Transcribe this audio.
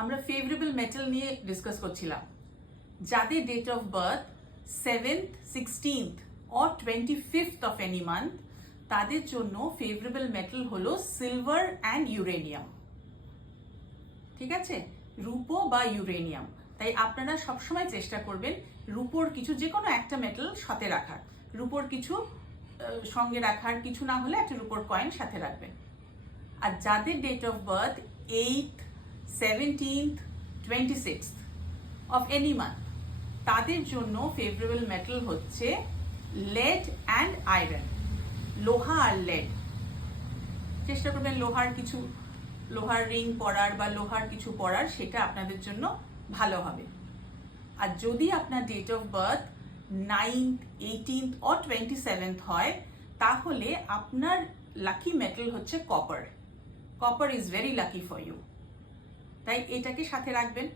আমরা favourable metal নিয়ে discuss করছিলাম। যাদের date of birth 7th, 16th or 25th of any month, তাদের জন্য ফেভারেবল মেটাল হলো সিলভার অ্যান্ড ইউরেনিয়াম। ঠিক আছে, রূপো বা ইউরেনিয়াম। তাই আপনারা সবসময় চেষ্টা করবেন রূপোর কিছু, যে কোনো একটা মেটাল সাথে রাখার, রূপোর কিছু সঙ্গে রাখার, কিছু না হলে একটা রূপোর কয়েন সাথে রাখবেন। আর যাদের date of birth 8th, 17th, 26th of any month, তাদের জন্য ফেভারেবল মেটাল হচ্ছে লেড অ্যান্ড আয়রন, লোহা আর লেড। চেষ্টা করবেন লোহার রিং পরার বা লোহার কিছু পরার, সেটা আপনাদের জন্য ভালো হবে। আর যদি আপনার date of birth 9th, 18th or 27th হয়, তাহলে আপনার লাকি মেটাল হচ্ছে copper. Copper is very lucky for you, তাই এটাকে সাথে রাখবেন।